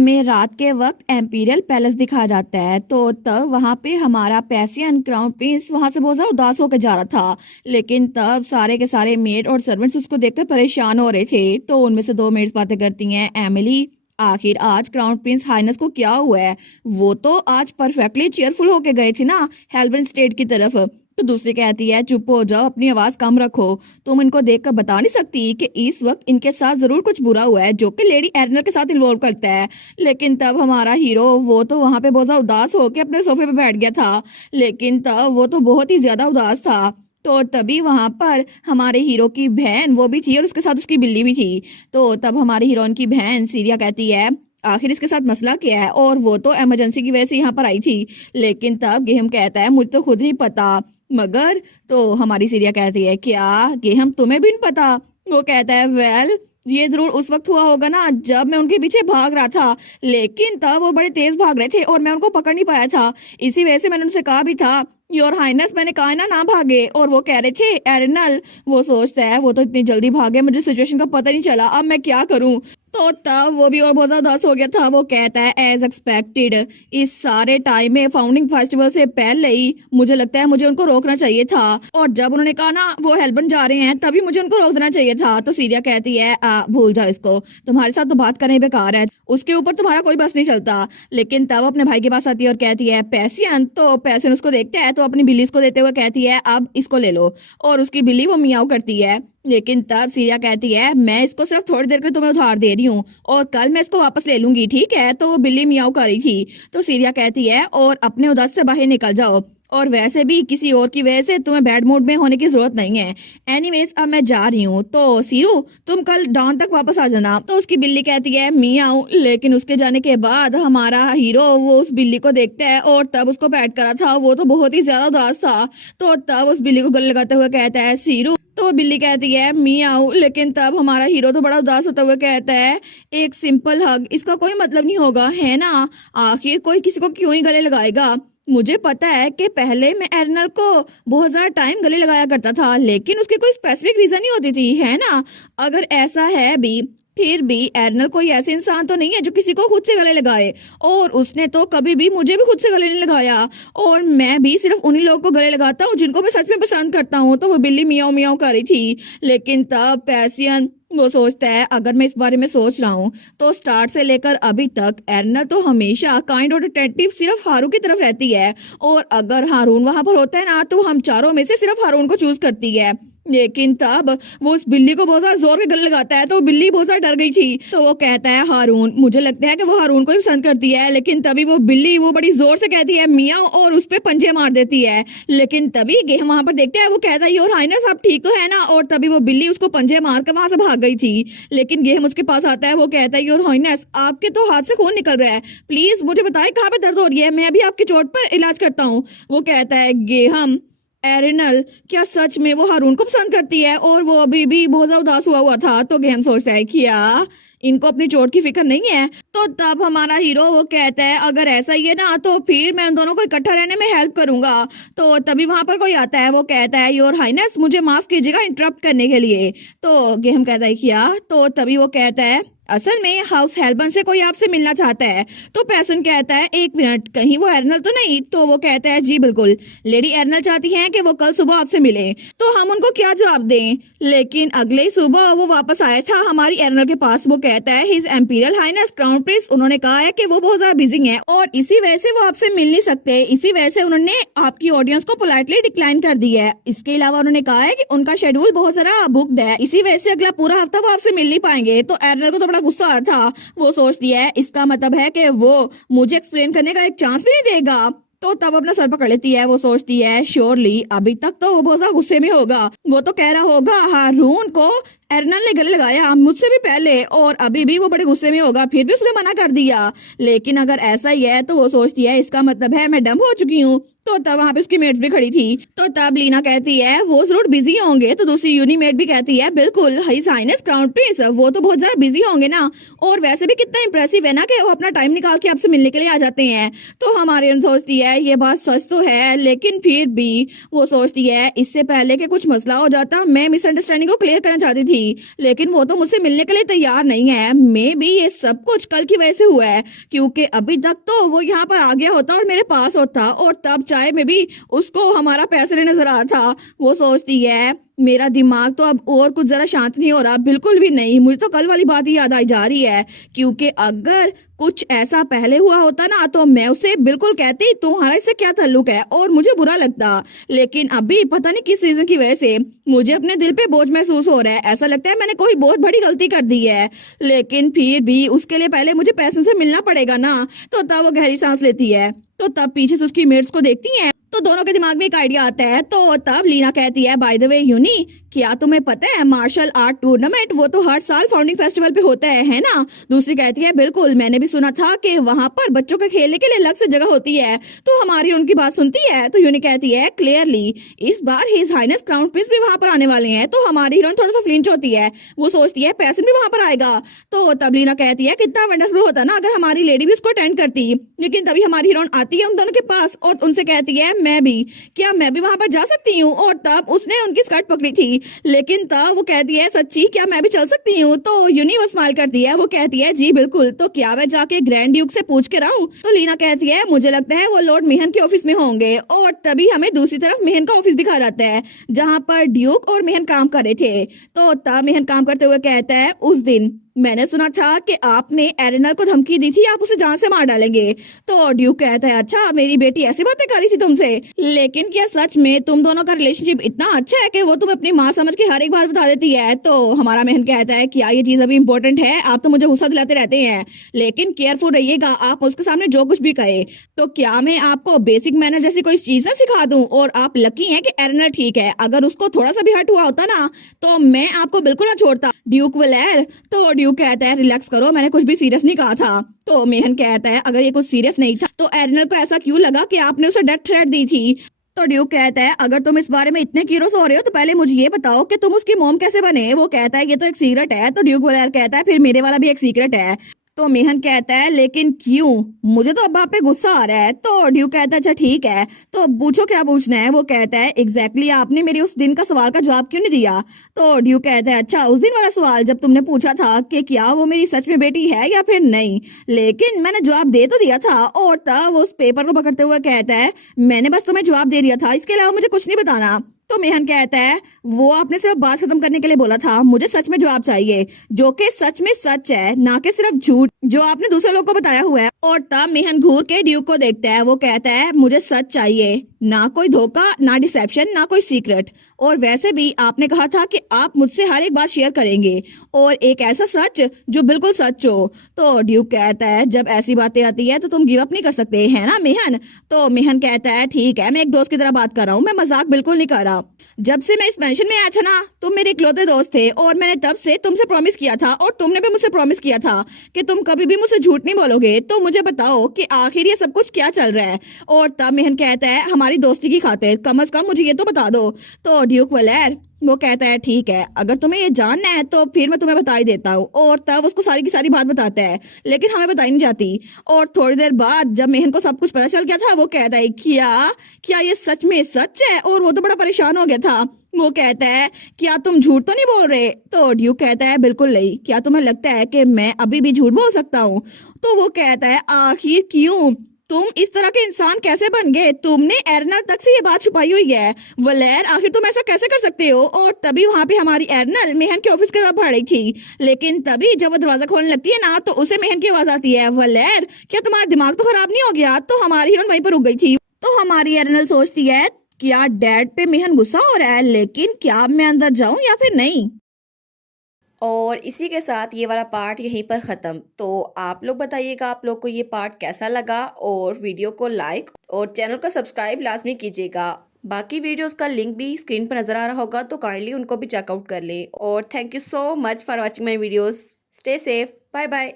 हमें रात के वक्त एम्पीरियल पैलेस दिखाया जाता है। तो तब वहाँ पे हमारा पैसियन क्राउन प्रिंस वहाँ से बहुत ज़्यादा उदास होकर जा रहा था। लेकिन तब सारे के सारे मेड और सर्वेंट्स उसको देखकर परेशान हो रहे थे। तो उनमें से दो मेड्स बातें करती हैं, एमिली आखिर आज क्राउन प्रिंस हाइनेस को क्या हुआ है? वो तो आज परफेक्टली चेयरफुल होके गए थे ना हेल्बन स्टेट की तरफ। तो दूसरी कहती है, चुप हो जाओ, अपनी आवाज कम रखो। तुम इनको देखकर बता नहीं सकती कि इस वक्त इनके साथ जरूर कुछ बुरा हुआ है जो कि लेडी एरनल के साथ इन्वॉल्व करता है। लेकिन तब हमारा हीरो वो तो वहां पे बहुत ज्यादा उदास होकर अपने सोफे पे बैठ गया था। लेकिन तब वो तो बहुत ही ज्यादा उदास था। तो तभी वहां पर हमारे हीरो की बहन वो भी थी और उसके साथ उसकी बिल्ली भी थी। तो तब हमारे हीरोइन की बहन सीरिया कहती है, आखिर इसके साथ मसला क्या है? और वो तो इमरजेंसी की वजह से यहाँ पर आई थी। लेकिन तब गेहम कहता है, मुझे तो खुद नहीं पता। मगर तो हमारी सीरिया कहती है, क्या गेहम तुम्हें भी नहीं पता? वो कहता है, वेल ये जरूर उस वक्त हुआ होगा ना जब मैं उनके पीछे भाग रहा था। लेकिन तब वो बड़े तेज भाग रहे थे और मैं उनको पकड़ नहीं पाया था। इसी वजह से मैंने उनसे कहा भी था, योर हाइनेस, मैंने कहा ना भागे। और वो कह रहे थे एरनल। वो सोचता है, वो तो इतनी जल्दी भागे, मुझे सिचुएशन का पता नहीं चला, अब मैं क्या करूं? तो तब वो भी और बहुत ज्यादा उदास हो गया था। वो कहता है, एज एक्सपेक्टेड इस सारे टाइम में फाउंडिंग फेस्टिवल से पहले ही मुझे लगता है मुझे उनको रोकना चाहिए था। और जब उन्होंने कहा ना वो हेल्बन जा रहे हैं तभी मुझे उनको रोक देना चाहिए था। तो सीरिया कहती है, भूल जाओ इसको, तुम्हारे साथ तो बात करना ही बेकार है, उसके ऊपर तुम्हारा कोई बस नहीं चलता। लेकिन तब अपने भाई के पास आती है और कहती है, पैसियन। तो पैसियन उसको देखता है तो अपनी बिल्ली को देते हुए कहती है, अब इसको ले लो। और उसकी बिल्ली वो मियाऊ करती है। लेकिन तब सीरिया कहती है, मैं इसको सिर्फ थोड़ी देर के लिए तुम्हें उधार दे रही हूँ और कल मैं इसको वापस ले लूंगी, ठीक है? तो वो बिल्ली मियाऊ कर रही थी। तो सीरिया कहती है, और अपने उदास से बाहर निकल जाओ, और वैसे भी किसी और की वजह से तुम्हें बैड मूड में होने की जरूरत नहीं है। एनीवेज अब मैं जा रही हूँ, तो सीरू तुम कल डॉन तक वापस आ जाना। तो उसकी बिल्ली कहती है, मियाऊ। लेकिन उसके जाने के बाद हमारा हीरो वो उस बिल्ली को देखता है और तब उसको पैट करा था, वो तो बहुत ही ज्यादा उदास था। तो तब उस बिल्ली को गले लगाते हुए कहता है, सीरू। तो वो बिल्ली कहती है, मियाऊ। लेकिन तब हमारा हीरो तो बड़ा उदास होते हुए कहता है, एक सिंपल हग, इसका कोई मतलब नहीं होगा, है ना? आखिर कोई किसी को क्यों ही गले लगाएगा? मुझे पता है कि पहले मैं एरनल को बहुत ज्यादा टाइम गले लगाया करता था, लेकिन उसकी कोई स्पेसिफिक रीजन नहीं होती थी, है ना? अगर ऐसा है भी, फिर भी एरनल कोई ऐसे इंसान तो नहीं है जो किसी को खुद से गले लगाए। और उसने तो कभी भी मुझे भी खुद से गले नहीं लगाया। और मैं भी सिर्फ उन्हीं लोगों को गले लगाता हूँ जिनको मैं सच में पसंद करता हूँ। तो वो बिल्ली मियाऊ मियाऊ कर रही थी। लेकिन तब पैसियन वो सोचता है, अगर मैं इस बारे में सोच रहा हूँ तो स्टार्ट से लेकर अभी तक एरनल तो हमेशा काइंड और अटेंटिव सिर्फ हारून की तरफ रहती है। और अगर हारून वहां पर होता है ना तो हम चारों में से सिर्फ हारून को चूज करती है। लेकिन तब वो उस बिल्ली को बहुत ज्यादा जोर के गले लगाता है तो बिल्ली बहुत ज्यादा डर गई थी। तो वो कहता है, हारून। मुझे लगता है कि वो हारून को ही पसंद करती है। लेकिन तभी वो बिल्ली वो बड़ी जोर से कहती है, मियाऊ, और उस पे पंजे मार देती है। लेकिन तभी गेम वहां पर देखता है, वो कहता है, योर हाइनेस आप ठीक तो है ना? और तभी वो बिल्ली उसको पंजे मार कर वहां से भाग गई थी। लेकिन गेम उसके पास आता है, वो कहता है, योर हाइनेस आपके तो हाथ से खून निकल रहा है, प्लीज मुझे बताएं कहाँ पे दर्द हो रही है, मैं अभी आपकी चोट पर इलाज करता हूँ। वो कहता है, गेहम, एरिनल क्या सच में वो हारून को पसंद करती है? और वो अभी भी बहुत ज्यादा उदास हुआ था। तो गेम सोचता है, क्या इनको अपनी चोट की फिक्र नहीं है? तो तब हमारा हीरो वो कहता है, अगर ऐसा ही है ना तो फिर मैं उन दोनों को इकट्ठा रहने में हेल्प करूंगा। तो तभी वहां पर कोई आता है, वो कहता है, योर हाइनेस मुझे माफ कीजिएगा इंटरप्ट करने के लिए। तो गेम कहता है, क्या? तो तभी वो कहता है, असल में हाउस हेल्बन से कोई आपसे मिलना चाहता है। तो पैसन कहता है, एक मिनट, कहीं वो एरनल तो नहीं? तो वो कहता है, जी बिल्कुल, लेडी एरनल चाहती हैं कि वो कल सुबह आपसे मिले। तो हम उनको क्या जवाब दें? लेकिन अगले ही सुबह वो वापस आया था हमारी एरनल के पास। वो कहता है, his imperial highness crown prince, उन्होंने कहा है कि वो बहुत ज्यादा बिजी हैं और इसी वजह से वो आपसे मिल नहीं सकते। इसी वजह से उन्होंने आपकी ऑडियंस को पोलाइटली डिक्लाइन कर दी है। इसके अलावा उन्होंने कहा है कि उनका शेड्यूल बहुत सारा बुक्ड है, इसी वजह से अगला पूरा हफ्ता वो आपसे मिल नहीं पाएंगे। तो एरनल को तो बड़ा गुस्सा आ रहा था। वो सोचती है, इसका मतलब है कि वो मुझे एक्सप्लेन करने का एक चांस भी नहीं देगा। तो तब अपना सर पकड़ लेती है। वो सोचती है, श्योरली अभी तक तो वो बहुत ज्यादा गुस्से में होगा। वो तो कह रहा होगा, हारून को एरनल ने गले लगाया मुझसे भी पहले, और अभी भी वो बड़े गुस्से में होगा, फिर भी उसने मना कर दिया। लेकिन अगर ऐसा ही है तो वो सोचती है, इसका मतलब है मैं डम हो चुकी हूँ। तो तब वहाँ पे उसकी मेट्स भी खड़ी थी। तो तब लीना कहती है वो जरूर बिजी होंगे। तो दूसरी यूनिमेट भी कहती है बिल्कुल हिज हाइनेस क्राउन प्रिंस, वो तो बहुत ज्यादा बिजी होंगे ना, और वैसे भी कितना इंप्रेसिव है ना कि वो अपना टाइम निकाल के आपसे मिलने के लिए आ जाते हैं। तो हमारी सोचती है ये बात सच तो है, लेकिन फिर भी वो सोचती है इससे पहले कि कुछ मसला हो जाता मैं मिसअंडरस्टैंडिंग को क्लियर करना चाहती थी, लेकिन वो तो मुझसे मिलने के लिए तैयार नहीं है। मे भी ये सब कुछ कल की वजह से हुआ है, क्योंकि अभी तक तो वो यहाँ पर आ गया होता और मेरे पास होता, और तब चाहे में भी उसको हमारा पैसे नजर आ रहा था। वो सोचती है मेरा दिमाग तो अब और कुछ जरा शांत नहीं हो रहा, बिल्कुल भी नहीं। मुझे तो कल वाली बात ही याद आई जा रही है, क्योंकि अगर कुछ ऐसा पहले हुआ होता ना तो मैं उसे बिल्कुल कहती तुम्हारा इससे क्या ताल्लुक है, और मुझे बुरा लगता। लेकिन अभी पता नहीं किस रीजन की वजह से मुझे अपने दिल पे बोझ महसूस हो रहा है, ऐसा लगता है मैंने कोई बहुत बड़ी गलती कर दी है। लेकिन फिर भी उसके लिए पहले मुझे पैसे से मिलना पड़ेगा ना। तो तब वो गहरी सांस लेती है। तो तब पीछे से उसकी मेट्स को देखती है तो दोनों के दिमाग में एक आइडिया आता है। तो तब लीना कहती है बाय द वे यूनी, क्या तुम्हें पता है मार्शल आर्ट टूर्नामेंट वो तो हर साल फाउंडिंग फेस्टिवल पे होता है ना? दूसरी कहती है बिल्कुल, मैंने भी सुना था कि वहां पर बच्चों के खेलने के लिए अलग से जगह होती है। तो हमारी उनकी बात सुनती है तो यूनी कहती है क्लियरली इस बार हिज हाइनेस क्राउन प्रिंस भी वहां पर आने वाले हैं। तो हमारी हीरोइन थोड़ा सा फ्लिंच होती है, वो सोचती है पैसन भी वहां पर आएगा। तो तब लीना कहती है कितना वंडरफुल होता ना अगर हमारी लेडी भी उसको अटेंड करती। लेकिन तभी हमारी हीरोइन आती है उन दोनों के पास और उनसे कहती है मैं भी, क्या मैं भी वहां पर जा सकती हूँ? और तब उसने उनकी स्कर्ट पकड़ी थी, लेकिन तब वो कहती है सच्ची क्या मैं भी चल सकती हूँ? तो यूनी वो स्माइल करती है, वो कहती है जी बिल्कुल, तो क्या मैं जाके ग्रैंड ड्यूक से पूछ के रहूं? तो लीना कहती है मुझे लगता है वो लॉर्ड मेहन के ऑफिस में होंगे। और तभी हमें दूसरी तरफ मेहन का ऑफिस दिखा जाता है जहाँ पर ड्यूक और मेहन काम कर रहे थे। तो तब मेहन काम करते हुए कहता है उस दिन मैंने सुना था कि आपने एरेनल को धमकी दी थी आप उसे जान से मार डालेंगे। तो ड्यूक कहता है अच्छा मेरी बेटी ऐसी बातें कर रही थी तुमसे, लेकिन क्या सच में तुम दोनों का रिलेशनशिप इतना अच्छा है कि वो तुम अपनी माँ समझ के हर एक बात बता देती है? तो हमारा मेहन कहता है क्या ये चीज अभी इंपॉर्टेंट है? आप तो मुझे गुस्सा दिलाते रहते हैं, लेकिन केयरफुल रहिएगा आप उसके सामने जो कुछ भी कहे। तो क्या मैं आपको बेसिक मैनर जैसी कोई चीज ना सिखा दूं? और आप लकी हैं कि एरेनल ठीक है, अगर उसको थोड़ा सा भी हर्ट हुआ होता ना तो मैं आपको बिल्कुल ना छोड़ता ड्यूक वलेर। तो ड्यूक कहता है रिलैक्स करो, मैंने कुछ भी सीरियस नहीं कहा था। तो मेहन कहता है अगर ये कुछ सीरियस नहीं था तो एरेनल को ऐसा क्यों लगा कि आपने उसे डेथ थ्रेट दी थी? तो ड्यूक कहता है अगर तुम इस बारे में इतने क्यूरियस हो रहे हो तो पहले मुझे ये बताओ कि तुम उसकी मॉम कैसे बने? वो कहता है ये तो एक सीक्रेट है। तो ड्यूक वलेर कहता है फिर मेरे वाला भी एक सीक्रेट है। तो मेहन कहता है लेकिन क्यों? मुझे तो अब आप पे गुस्सा आ रहा है। तो ड्यूक कहता है अच्छा ठीक है तो पूछो क्या पूछना है? वो कहता है एग्जैक्टली आपने मेरे उस दिन का सवाल का जवाब क्यों नहीं दिया? तो ड्यूक कहता है अच्छा उस दिन वाला सवाल जब तुमने पूछा था कि क्या वो मेरी सच में बेटी है या फिर नहीं, लेकिन मैंने जवाब दे तो दिया था। और तब उस पेपर को पकड़ते हुए कहता है मैंने बस तुम्हें जवाब दे दिया था, इसके अलावा मुझे कुछ नहीं बताना। तो मेहन कहता है वो आपने सिर्फ बात खत्म करने के लिए बोला था, मुझे सच में जवाब चाहिए जो कि सच में सच है, ना कि सिर्फ झूठ जो आपने दूसरे लोग को बताया हुआ है। और तब मेहन घूर के ड्यूक को देखता है, वो कहता है मुझे सच चाहिए, ना कोई धोखा ना डिसेप्शन ना कोई सीक्रेट। और वैसे भी आपने कहा था कि आप मुझसे हर एक बात शेयर करेंगे और एक ऐसा सच जो बिल्कुल सच हो। तो ड्यूक कहता है जब ऐसी बातें आती है तो तुम गिव अप नहीं कर सकते है ना मेहन? तो मेहन कहता है ठीक है मैं एक दोस्त की तरह बात कर रहा हूँ, मैं मजाक बिल्कुल नहीं कर रहा। जब से मैं इस मेंशन में आया था ना तुम मेरे इकलौते दोस्त थे और मैंने तब से तुमसे प्रॉमिस किया था और तुमने भी मुझसे प्रॉमिस किया था कि तुम कभी भी मुझसे झूठ नहीं बोलोगे। तो मुझे बताओ कि आखिर ये सब कुछ क्या चल रहा है? और तब मेहन कहता है हमारी दोस्ती की खातिर कम से कम मुझे ये तो बता दो। तो ड्यूक वलेर वो कहता है ठीक है अगर तुम्हें ये जानना है तो फिर मैं तुम्हें बता ही देता हूँ। और तब उसको सारी की सारी बात बताता है, लेकिन हमें बताई नहीं जाती। और थोड़ी देर बाद जब मेहन को सब कुछ पता चल गया था वो कहता है क्या क्या ये सच में सच है? और वो तो बड़ा परेशान हो गया था। वो कहता है क्या तुम झूठ तो नहीं बोल रहे? तो ड्यूक कहता है बिल्कुल नहीं, क्या तुम्हें लगता है कि मैं अभी भी झूठ बोल सकता हूँ? तो वो कहता है आखिर क्यों? तुम इस तरह के इंसान कैसे बन गए? तुमने एरनल तक से ये बात छुपाई हुई है। वलेर आखिर तुम ऐसा कैसे कर सकते हो? और तभी वहां पे हमारी एरनल मेहन के ऑफिस के तरफ बढ़ रही थी, लेकिन तभी जब वो दरवाजा खोलने लगती है ना तो उसे मेहन की आवाज आती है वलेर क्या तुम्हारा दिमाग तो खराब नहीं हो गया? तो हमारी हीरोइन वहीं पर रुक गई थी। तो हमारी एरनल सोचती है क्या डैड पे मेहन गुस्सा हो रहा है, लेकिन क्या मैं अंदर जाऊं या फिर नहीं? और इसी के साथ ये वाला पार्ट यहीं पर ख़त्म। तो आप लोग बताइएगा आप लोग को ये पार्ट कैसा लगा, और वीडियो को लाइक और चैनल को सब्सक्राइब लाजमी कीजिएगा। बाकी वीडियोस का लिंक भी स्क्रीन पर नज़र आ रहा होगा तो काइंडली उनको भी चेकआउट कर ले। और thank you so much for watching my videos. Stay safe, bye bye.